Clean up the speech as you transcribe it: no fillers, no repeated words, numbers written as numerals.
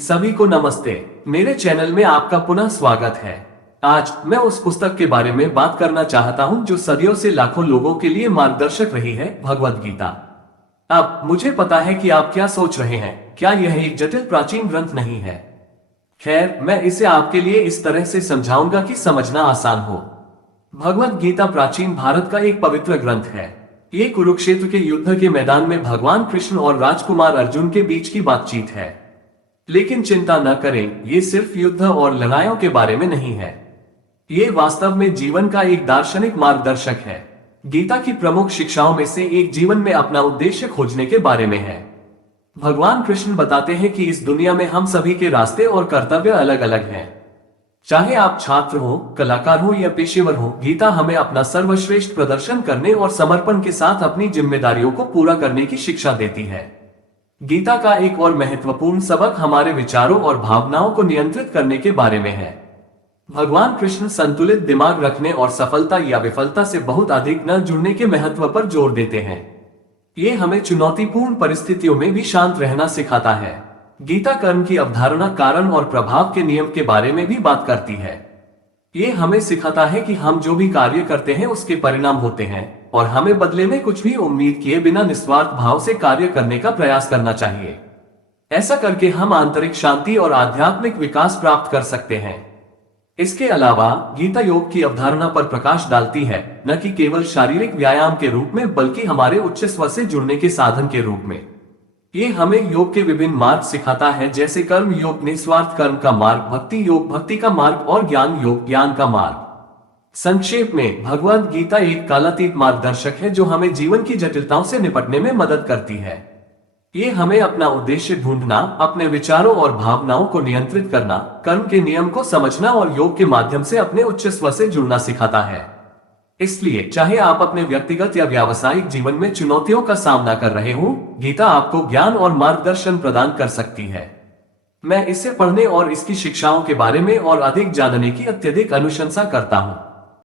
सभी को नमस्ते। मेरे चैनल में आपका पुनः स्वागत है। आज मैं उस पुस्तक के बारे में बात करना चाहता हूं जो सदियों से लाखों लोगों के लिए मार्गदर्शक रही है, भगवद गीता। अब मुझे पता है कि आप क्या सोच रहे हैं, क्या यह एक जटिल प्राचीन ग्रंथ नहीं है? खैर, मैं इसे आपके लिए इस तरह से समझाऊंगा कि समझना आसान हो। भगवद गीता प्राचीन भारत का एक पवित्र ग्रंथ है। ये कुरुक्षेत्र के युद्ध के मैदान में भगवान कृष्ण और राजकुमार अर्जुन के बीच की बातचीत है। लेकिन चिंता न करें, ये सिर्फ युद्ध और लड़ाइयों के बारे में नहीं है। ये वास्तव में जीवन का एक दार्शनिक मार्गदर्शक है। गीता की प्रमुख शिक्षाओं में से एक जीवन में अपना उद्देश्य खोजने के बारे में है। भगवान कृष्ण बताते हैं कि इस दुनिया में हम सभी के रास्ते और कर्तव्य अलग अलग हैं। चाहे आप छात्र हो, कलाकार हो या पेशेवर हो, गीता हमें अपना सर्वश्रेष्ठ प्रदर्शन करने और समर्पण के साथ अपनी जिम्मेदारियों को पूरा करने की शिक्षा देती है। गीता का एक और महत्वपूर्ण सबक हमारे विचारों और भावनाओं को नियंत्रित करने के बारे में है। भगवान कृष्ण संतुलित दिमाग रखने और सफलता या विफलता से बहुत अधिक न जुड़ने के महत्व पर जोर देते हैं। ये हमें चुनौतीपूर्ण परिस्थितियों में भी शांत रहना सिखाता है। गीता कर्म की अवधारणा, कारण और प्रभाव के नियम के बारे में भी बात करती है। ये हमें सिखाता है कि हम जो भी कार्य करते हैं उसके परिणाम होते हैं और हमें बदले में कुछ भी उम्मीद किए बिना निस्वार्थ भाव से कार्य करने का प्रयास करना चाहिए। ऐसा करके हम आंतरिक शांति और आध्यात्मिक विकास प्राप्त कर सकते हैं। इसके अलावा गीता योग की अवधारणा पर प्रकाश डालती है, न कि केवल शारीरिक व्यायाम के रूप में बल्कि हमारे उच्च स्व से जुड़ने के साधन के रूप में। ये हमें योग के विभिन्न मार्ग सिखाता है, जैसे कर्म योग निस्वार्थ कर्म का मार्ग, भक्ति योग भक्ति का मार्ग और ज्ञान योग ज्ञान का मार्ग। संक्षेप में, भगवद गीता एक कालातीत मार्गदर्शक है जो हमें जीवन की जटिलताओं से निपटने में मदद करती है। ये हमें अपना उद्देश्य ढूंढना, अपने विचारों और भावनाओं को नियंत्रित करना, कर्म के नियम को समझना और योग के माध्यम से अपने उच्च स्व से जुड़ना सिखाता है। इसलिए चाहे आप अपने व्यक्तिगत या व्यावसायिक जीवन में चुनौतियों का सामना कर रहे हो, गीता आपको ज्ञान और मार्गदर्शन प्रदान कर सकती है। मैं इसे पढ़ने और इसकी शिक्षाओं के बारे में और अधिक जानने की अत्यधिक अनुशंसा करता हूँ।